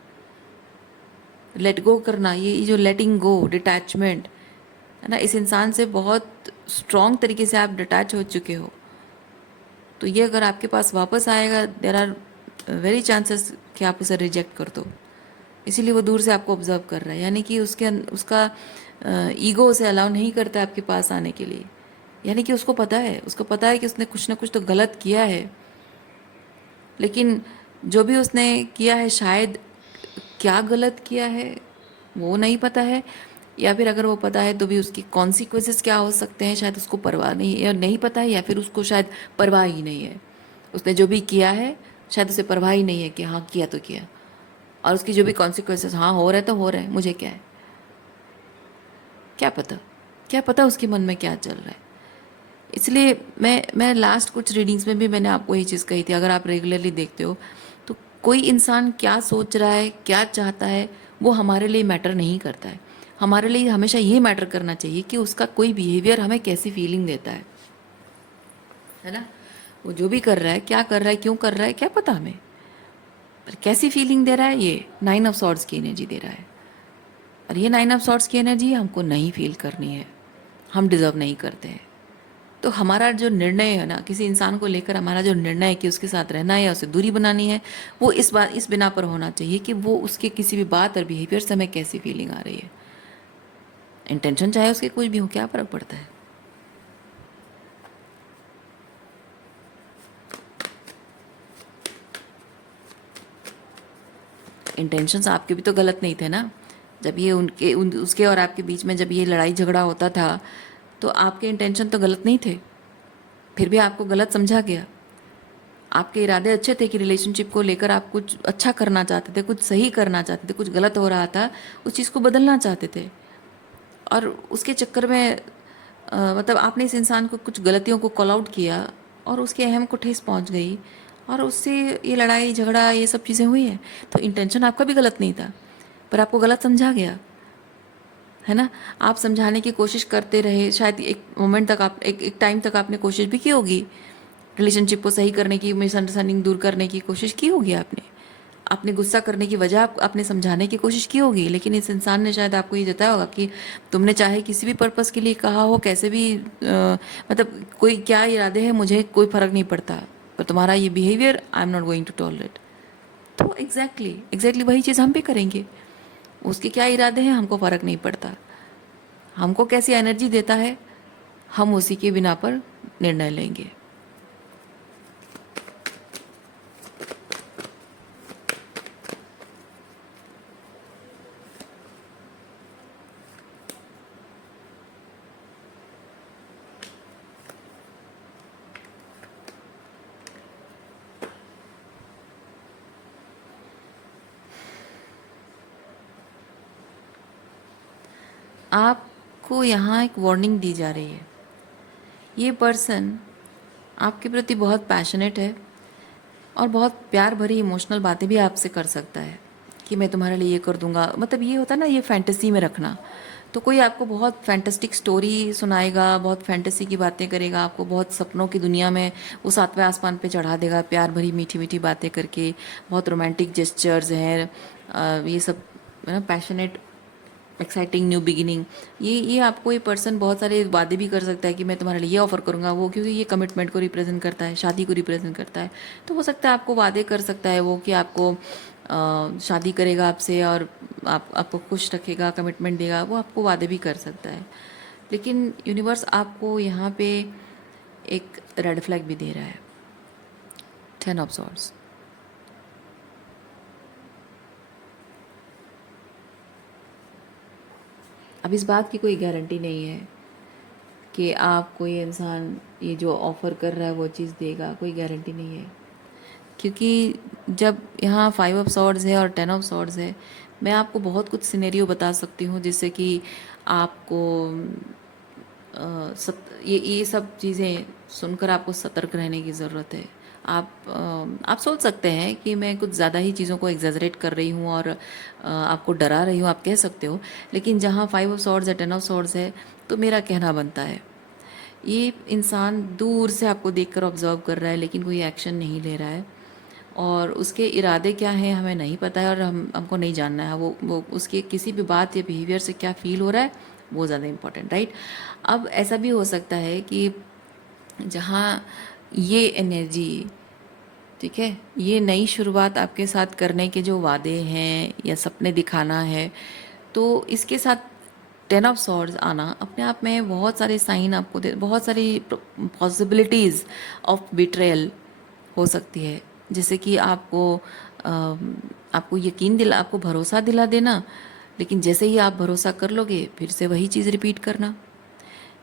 लेट गो करना, ये जो लेटिंग गो, डिटैचमेंट, है ना, इस इंसान से बहुत स्ट्रॉन्ग तरीके से आप डिटैच हो चुके हो। तो ये अगर आपके पास वापस आएगा, देर आर वेरी चांसेस कि आप उसे रिजेक्ट कर दो। इसीलिए वो दूर से आपको ऑब्जर्व कर रहा है, यानी कि उसका ईगो उसे अलाउ नहीं करता है आपके पास आने के लिए। यानी कि उसको पता है कि उसने कुछ ना कुछ तो गलत किया है, लेकिन जो भी उसने किया है, शायद क्या गलत किया है वो नहीं पता है, या फिर अगर वो पता है तो भी उसकी कॉन्सिक्वेंसेस क्या हो सकते हैं शायद उसको परवाह नहीं, या नहीं पता है, या फिर उसको शायद परवाह ही नहीं है। उसने जो भी किया है शायद उसे परवाह ही नहीं है कि हाँ किया तो किया, और उसकी जो भी कॉन्सिक्वेंसेस हाँ हो रहे तो हो रहे हैं, मुझे क्या है, क्या पता, क्या पता उसके मन में क्या चल रहा है। इसलिए मैं लास्ट कुछ रीडिंग्स में भी मैंने आपको यही चीज़ कही थी, अगर आप रेगुलरली देखते हो तो कोई इंसान क्या सोच रहा है, क्या चाहता है, वो हमारे लिए मैटर नहीं करता है। हमारे लिए हमेशा ये मैटर करना चाहिए कि उसका कोई बिहेवियर हमें कैसी फीलिंग देता है ना। वो जो भी कर रहा है, क्या कर रहा है, क्यों कर रहा है, क्या पता हमें, पर कैसी फीलिंग दे रहा है, ये 9 ऑफ सॉर्ड्स की एनर्जी दे रहा है। और ये 9 ऑफ सॉर्ड्स की एनर्जी हमको नहीं फील करनी है, हम डिज़र्व नहीं करते हैं। तो हमारा जो निर्णय है ना, किसी इंसान को लेकर हमारा जो निर्णय है कि उसके साथ रहना है या उसे दूरी बनानी है, वो इस बिना पर होना चाहिए कि वो उसके किसी भी बात और बिहेवियर से हमें कैसी फीलिंग आ रही है। इंटेंशन चाहे उसके कुछ भी हो, क्या फ़र्क पड़ता है। इंटेंशंस आपके भी तो गलत नहीं थे ना। जब ये उसके और आपके बीच में जब ये लड़ाई झगड़ा होता था तो आपके इंटेंशन तो गलत नहीं थे, फिर भी आपको गलत समझा गया। आपके इरादे अच्छे थे कि रिलेशनशिप को लेकर आप कुछ अच्छा करना चाहते थे, कुछ सही करना चाहते थे, कुछ गलत हो रहा था उस चीज़ को बदलना चाहते थे, और उसके चक्कर में मतलब आपने इस इंसान को कुछ गलतियों को कॉल आउट किया और उसके अहम को ठेस पहुंच गई, और उससे ये लड़ाई झगड़ा ये सब चीज़ें हुई हैं। तो इंटेंशन आपका भी गलत नहीं था, पर आपको गलत समझा गया, है ना। आप समझाने की कोशिश करते रहे, शायद एक मोमेंट तक आप एक टाइम तक आपने कोशिश भी की होगी, रिलेशनशिप को सही करने की, मिसअंडरस्टैंडिंग दूर करने की कोशिश की होगी आपने, अपने गुस्सा करने की वजह आपने समझाने की कोशिश की होगी, लेकिन इस इंसान ने शायद आपको ये जताया होगा कि तुमने चाहे किसी भी पर्पस के लिए कहा हो, कैसे भी मतलब कोई क्या इरादे हैं मुझे कोई फ़र्क नहीं पड़ता, पर तुम्हारा ये behaviour I am not going to tolerate. तो एग्जैक्टली वही चीज़ हम भी करेंगे। उसके क्या इरादे हैं हमको फ़र्क नहीं पड़ता, हमको कैसी एनर्जी देता है हम उसी के बिना पर निर्णय लेंगे। आपको यहाँ एक वार्निंग दी जा रही है। ये पर्सन आपके प्रति बहुत पैशनेट है और बहुत प्यार भरी इमोशनल बातें भी आपसे कर सकता है कि मैं तुम्हारे लिए ये कर दूंगा, मतलब ये होता है ना, ये फैंटेसी में रखना। तो कोई आपको बहुत फैंटेस्टिक स्टोरी सुनाएगा, बहुत फैंटेसी की बातें करेगा, आपको बहुत सपनों की दुनिया में वो सातवें आसमान पे चढ़ा देगा, प्यार भरी मीठी मीठी बातें करके, बहुत रोमांटिक जेस्चर्स हैं, ये सब, है ना, पैशनेट एक्साइटिंग न्यू बिगिनिंग। ये आपको ये पर्सन बहुत सारे वादे भी कर सकता है कि मैं तुम्हारे लिए ये ऑफ़र करूँगा, वो क्योंकि ये कमिटमेंट को रिप्रेजेंट करता है, शादी को रिप्रेजेंट करता है। तो हो सकता है आपको वादे कर सकता है वो कि आपको शादी करेगा आपसे और आपको खुश रखेगा, कमिटमेंट देगा, वो आपको वादे भी कर सकता है। लेकिन यूनिवर्स आपको यहाँ पे एक रेड फ्लैग भी दे रहा है, 10 ऑफ सॉर्ड्स। अब इस बात की कोई गारंटी नहीं है कि आप कोई इंसान ये जो ऑफ़र कर रहा है वो चीज़ देगा, कोई गारंटी नहीं है। क्योंकि जब यहाँ 5 ऑफ सॉर्ड्स है और 10 ऑफ सॉर्ड्स है, मैं आपको बहुत कुछ सिनेरियो बता सकती हूँ जिससे कि आपको ये सब चीज़ें सुनकर आपको सतर्क रहने की ज़रूरत है। आप सोच सकते हैं कि मैं कुछ ज़्यादा ही चीज़ों को एग्जैजरेट कर रही हूँ और आपको डरा रही हूँ, आप कह सकते हो। लेकिन जहाँ 5 ऑफ सॉर्ड्स है, 10 ऑफ सॉर्ड्स है, तो मेरा कहना बनता है। ये इंसान दूर से आपको देखकर ऑब्जर्व कर रहा है लेकिन कोई एक्शन नहीं ले रहा है, और उसके इरादे क्या हैं हमें नहीं पता है, और हमको नहीं जानना है वो उसके किसी भी बात या बिहेवियर से क्या फ़ील हो रहा है, वो ज़्यादा इम्पोर्टेंट, राइट। अब ऐसा भी हो सकता है कि जहाँ ये एनर्जी, ठीक है, ये नई शुरुआत आपके साथ करने के जो वादे हैं या सपने दिखाना है, तो इसके साथ 10 ऑफ सॉर्ड्स आना अपने आप में बहुत सारे साइन आपको दे, बहुत सारी पॉसिबिलिटीज़ ऑफ बिट्रेयल हो सकती है। जैसे कि आपको यकीन दिला, आपको भरोसा दिला देना, लेकिन जैसे ही आप भरोसा कर लोगे फिर से वही चीज़ रिपीट करना।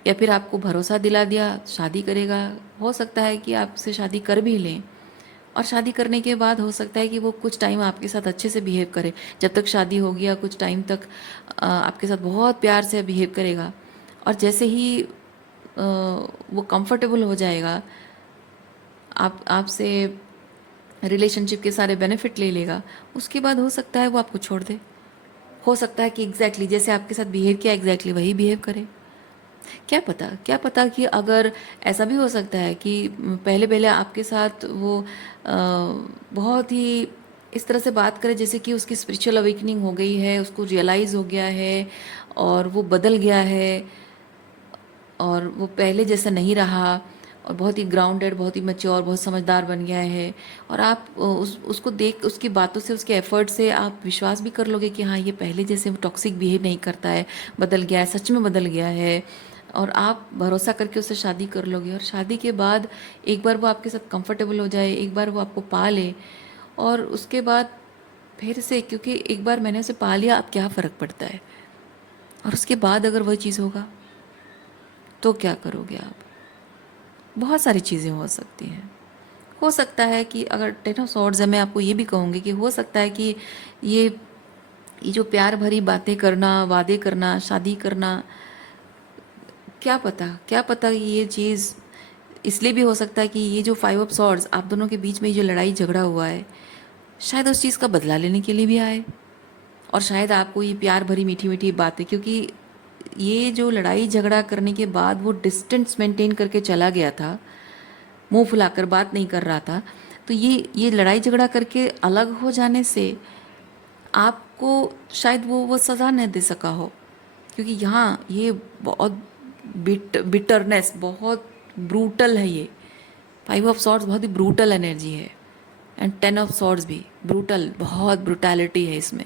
या फिर आपको भरोसा दिला दिया शादी करेगा, हो सकता है कि आपसे शादी कर भी लें, और शादी करने के बाद हो सकता है कि वो कुछ टाइम आपके साथ अच्छे से बिहेव करे, जब तक शादी होगी या कुछ टाइम तक आपके साथ बहुत प्यार से बिहेव करेगा, और जैसे ही वो कंफर्टेबल हो जाएगा, आपसे रिलेशनशिप के सारे बेनिफिट ले लेगा, उसके बाद हो सकता है वो आपको छोड़ दे। हो सकता है कि एग्जैक्टली जैसे आपके साथ बिहेव किया एग्जैक्टली वही बिहेव करे। क्या पता कि अगर ऐसा भी हो सकता है कि पहले पहले आपके साथ वो बहुत ही इस तरह से बात करे जैसे कि उसकी स्पिरिचुअल अवेकनिंग हो गई है, उसको रियलाइज़ हो गया है और वो बदल गया है, और वो पहले जैसा नहीं रहा, और बहुत ही ग्राउंडेड, बहुत ही मैच्योर, बहुत समझदार बन गया है। और आप उसको देख, उसकी बातों से, उसके एफर्ट से आप विश्वास भी कर लोगे कि हाँ, ये पहले जैसे टॉक्सिक बिहेव नहीं करता है, बदल गया है, सच में बदल गया है। और आप भरोसा करके उससे शादी कर लोगे, और शादी के बाद एक बार वो आपके साथ कंफर्टेबल हो जाए, एक बार वो आपको पा ले, और उसके बाद फिर से, क्योंकि एक बार मैंने उसे पा लिया, अब क्या फ़र्क पड़ता है। और उसके बाद अगर वही चीज़ होगा तो क्या करोगे आप? बहुत सारी चीज़ें हो सकती हैं। हो सकता है कि अगर 10 ऑफ सॉर्ड्स है, मैं आपको ये भी कहूँगी कि हो सकता है कि ये ये जो प्यार भरी बातें करना, वादे करना, शादी करना, क्या पता कि ये चीज़ इसलिए भी हो सकता है कि ये जो 5 ऑफ सॉर्ड्स आप दोनों के बीच में जो लड़ाई झगड़ा हुआ है, शायद उस चीज़ का बदला लेने के लिए भी आए। और शायद आपको ये प्यार भरी मीठी मीठी बातें, क्योंकि ये जो लड़ाई झगड़ा करने के बाद वो डिस्टेंस मेंटेन करके चला गया था, मुंह फुलाकर बात नहीं कर रहा था, तो ये लड़ाई झगड़ा करके अलग हो जाने से आपको शायद वो सज़ा न दे सका हो, क्योंकि यहाँ ये बहुत बिटरनेस, बहुत ब्रूटल है ये। 5 ऑफ सॉर्ड्स बहुत ही ब्रूटल एनर्जी है, एंड 10 ऑफ सॉर्ड्स भी ब्रूटल, बहुत ब्रूटैलिटी है इसमें।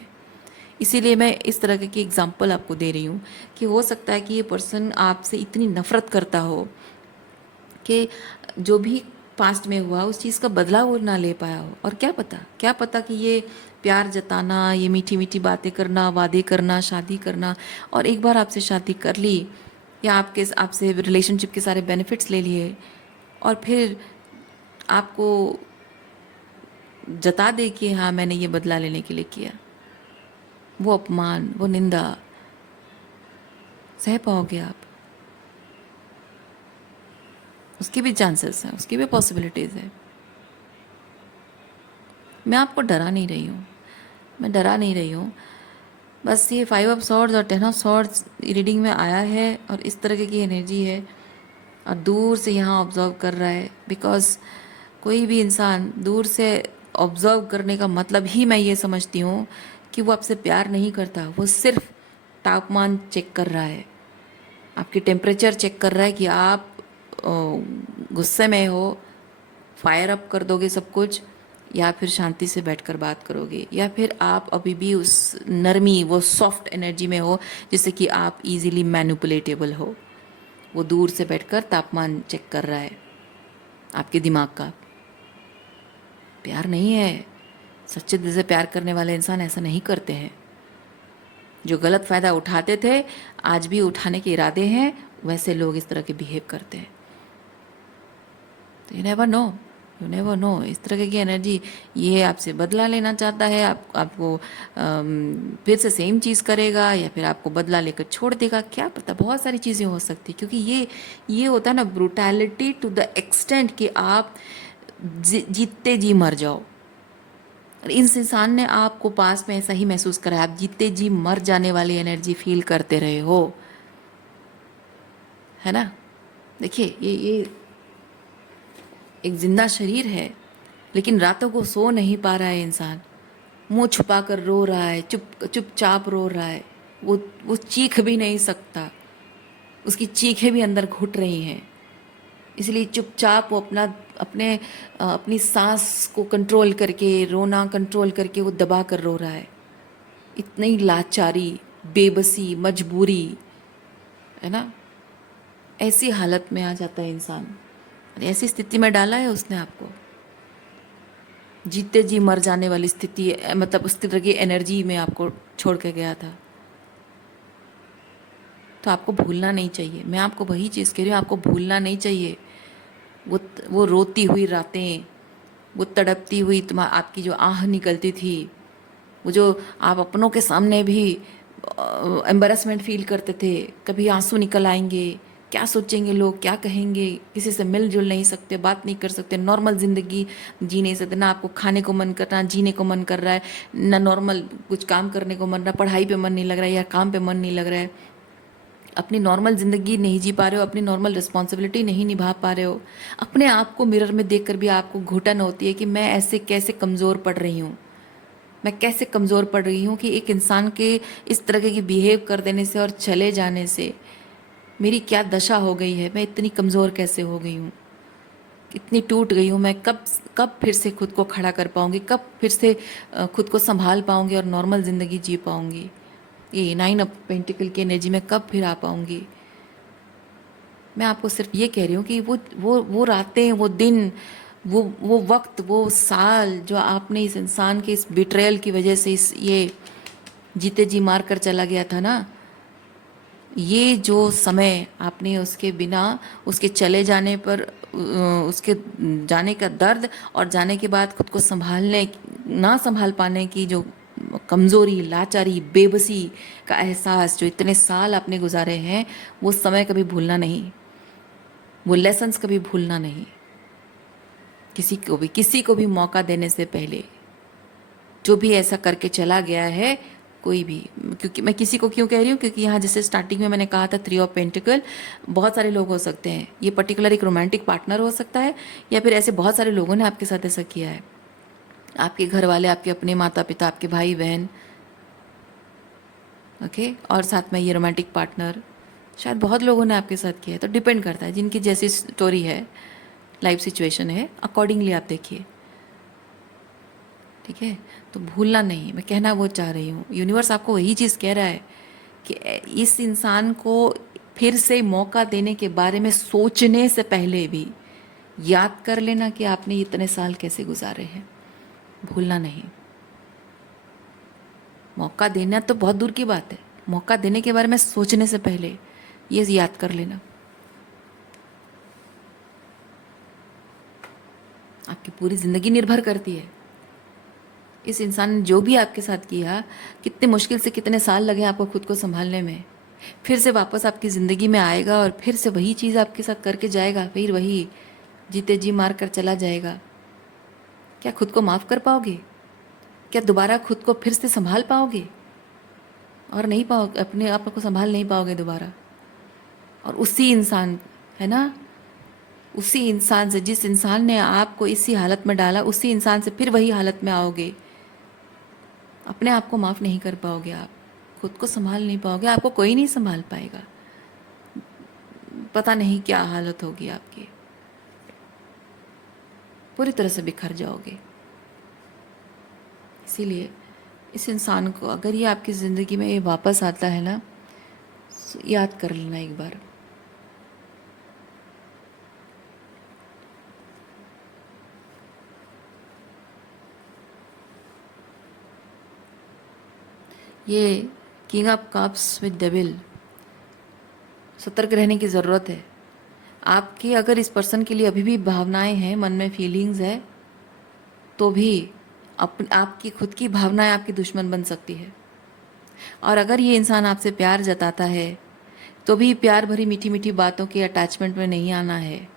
इसीलिए मैं इस तरह की एग्जांपल आपको दे रही हूँ कि हो सकता है कि ये पर्सन आपसे इतनी नफ़रत करता हो कि जो भी पास्ट में हुआ उस चीज़ का बदला वो ना ले पाया हो। और क्या पता कि ये प्यार जताना, ये मीठी मीठी बातें करना, वादे करना, शादी करना, और एक बार आपसे शादी कर ली या आपसे रिलेशनशिप के सारे बेनिफिट्स ले लिए, और फिर आपको जता दे कि हाँ, मैंने ये बदला लेने के लिए किया, वो अपमान, वो निंदा सह पाओगे आप? उसकी भी चांसेस हैं, उसकी भी पॉसिबिलिटीज़ है। मैं आपको डरा नहीं रही हूँ, मैं डरा नहीं रही हूँ। बस ये 5 ऑफ सॉर्ड्स और 10 ऑफ सॉर्ड्स रीडिंग में आया है, और इस तरह की एनर्जी है, और दूर से यहाँ ऑब्जर्व कर रहा है। बिकॉज कोई भी इंसान दूर से ऑब्जर्व करने का मतलब ही मैं ये समझती हूँ कि वो आपसे प्यार नहीं करता, वो सिर्फ तापमान चेक कर रहा है, आपकी टेम्परेचर चेक कर रहा है कि आप गुस्से में हो, फायर अप कर दोगे सब कुछ, या फिर शांति से बैठकर बात करोगे, या फिर आप अभी भी उस नरमी, वो सॉफ्ट एनर्जी में हो जिससे कि आप इजीली मैनिपुलेटेबल हो। वो दूर से बैठकर तापमान चेक कर रहा है। आपके दिमाग का। प्यार नहीं है। सच्चे दिल से प्यार करने वाले इंसान ऐसा नहीं करते हैं। जो गलत फ़ायदा उठाते थे, आज भी उठाने के इरादे हैं, वैसे लोग इस तरह के बिहेव करते हैं। तो you never know, you never know. इस तरह की एनर्जी, ये आपसे बदला लेना चाहता है, आपको फिर से सेम चीज़ करेगा, या फिर आपको बदला लेकर छोड़ देगा, क्या पता। बहुत सारी चीज़ें हो सकती है, क्योंकि ये होता है ना ब्रूटैलिटी टू द एक्सटेंट कि आप जीतते जी मर जाओ। और इस इंसान ने आपको पास में ऐसा ही महसूस करा है, आप जीते जी मर जाने वाली एनर्जी फील करते रहे हो, है ना। देखिए, ये एक जिंदा शरीर है, लेकिन रातों को सो नहीं पा रहा है इंसान। मुंह छुपा कर रो रहा है, चुपचाप रो रहा है। वो चीख भी नहीं सकता, उसकी चीखें भी अंदर घुट रही हैं। इसलिए चुपचाप वो अपनी सांस को कंट्रोल करके, रोना कंट्रोल करके वो दबा कर रो रहा है। इतनी लाचारी, बेबसी, मजबूरी, है ना। ऐसी हालत में आ जाता है इंसान, ऐसी स्थिति में डाला है उसने आपको। जीते जी मर जाने वाली स्थिति, मतलब उस तरह की एनर्जी में आपको छोड़ के गया था। तो आपको भूलना नहीं चाहिए। मैं आपको वही चीज़ कह रही हूँ, आपको भूलना नहीं चाहिए। वो रोती हुई रातें, वो तड़पती हुई आपकी जो आह निकलती थी, वो जो आप अपनों के सामने भी एम्बैरेसमेंट फील करते थे, कभी आंसू निकल आएंगे, क्या सोचेंगे लोग, क्या कहेंगे, किसी से मिलजुल नहीं सकते, बात नहीं कर सकते, नॉर्मल ज़िंदगी जी नहीं सकते, ना आपको खाने को मन कर रहा, जीने को मन कर रहा है, ना नॉर्मल कुछ काम करने को मन रहा, पढ़ाई पे मन नहीं लग रहा है या काम पे मन नहीं लग रहा है, अपनी नॉर्मल ज़िंदगी नहीं जी पा रहे हो, अपनी नॉर्मल रिस्पॉन्सिबिलिटी नहीं निभा पा रहे हो। अपने आप को मिरर में देख कर भी आपको घुटन होती है कि मैं ऐसे कैसे कमज़ोर पड़ रही हूँ, मैं कैसे कमज़ोर पड़ रही हूँ कि एक इंसान के इस तरह के बिहेव कर देने से और चले जाने से मेरी क्या दशा हो गई है, मैं इतनी कमज़ोर कैसे हो गई हूँ, इतनी टूट गई हूँ। मैं कब कब फिर से खुद को खड़ा कर पाऊँगी, कब फिर से खुद को संभाल पाऊँगी और नॉर्मल ज़िंदगी जी पाऊँगी, ये 9 ऑफ पेंटिकल की एनर्जी में कब फिर आ पाऊँगी। मैं आपको सिर्फ ये कह रही हूँ कि वो रातें, वो दिन, वो वक्त, वो साल जो आपने इस इंसान के इस बिट्रेयल की वजह से इस ये जीते जी मार कर चला गया था ना, ये जो समय आपने उसके बिना, उसके चले जाने पर उसके जाने का दर्द और जाने के बाद खुद को ना संभाल पाने की जो कमज़ोरी, लाचारी, बेबसी का एहसास जो इतने साल आपने गुजारे हैं, वो समय कभी भूलना नहीं, वो लेसन्स कभी भूलना नहीं। किसी को भी मौका देने से पहले, जो भी ऐसा करके चला गया है, कोई भी, क्योंकि मैं किसी को क्यों कह रही हूँ, क्योंकि यहाँ जैसे स्टार्टिंग में मैंने कहा था 3 ऑफ पेंटिकल, बहुत सारे लोग हो सकते हैं। ये पर्टिकुलर एक रोमांटिक पार्टनर हो सकता है, या फिर ऐसे बहुत सारे लोगों ने आपके साथ ऐसा किया है, आपके घर वाले, आपके अपने माता पिता, आपके भाई बहन, ओके, और साथ में ये रोमांटिक पार्टनर, शायद बहुत लोगों ने आपके साथ किया है। तो डिपेंड करता है, जिनकी जैसी स्टोरी है, लाइफ सिचुएशन है, अकॉर्डिंगली आप देखिए, ठीक है। तो भूलना नहीं, मैं कहना वो चाह रही हूँ। यूनिवर्स आपको वही चीज़ कह रहा है कि इस इंसान को फिर से मौका देने के बारे में सोचने से पहले भी याद कर लेना कि आपने इतने साल कैसे गुजारे हैं। भूलना नहीं। मौका देना तो बहुत दूर की बात है, मौका देने के बारे में सोचने से पहले ये याद कर लेना। आपकी पूरी ज़िंदगी निर्भर करती है इस इंसान ने जो भी आपके साथ किया। कितने मुश्किल से कितने साल लगे आपको खुद को संभालने में, फिर से वापस आपकी ज़िंदगी में आएगा और फिर से वही चीज़ आपके साथ करके जाएगा, फिर वही जीते जी मार कर चला जाएगा। क्या खुद को माफ़ कर पाओगे? क्या दोबारा खुद को फिर से संभाल पाओगे? और नहीं पाओगे, अपने आप को संभाल नहीं पाओगे दोबारा। और उसी इंसान, है ना, उसी इंसान से, जिस इंसान ने आपको इसी हालत में डाला, उसी इंसान से फिर वही हालत में आओगे। अपने आप को माफ़ नहीं कर पाओगे, आप खुद को संभाल नहीं पाओगे, आपको कोई नहीं संभाल पाएगा। पता नहीं क्या हालत होगी आपकी, पूरी तरह से बिखर जाओगे। इसीलिए इस इंसान को, अगर ये आपकी ज़िंदगी में ये वापस आता है ना, याद कर लेना एक बार। ये king of cups with devil, सतर्क रहने की ज़रूरत है। आपकी अगर इस पर्सन के लिए अभी भी भावनाएं हैं, मन में फीलिंग्स है, तो भी आपकी खुद की भावनाएं आपकी दुश्मन बन सकती है। और अगर ये इंसान आपसे प्यार जताता है तो भी प्यार भरी मीठी मीठी बातों के अटैचमेंट में नहीं आना है,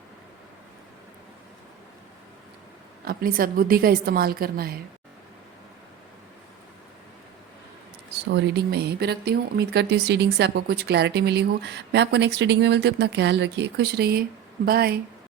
अपनी सद्बुद्धि का इस्तेमाल करना है। सो रीडिंग मैं यहीं पे रखती हूँ। उम्मीद करती हूँ इस रीडिंग से आपको कुछ क्लैरिटी मिली हो। मैं आपको नेक्स्ट रीडिंग में मिलती हूँ। अपना ख्याल रखिए, खुश रहिए, बाय।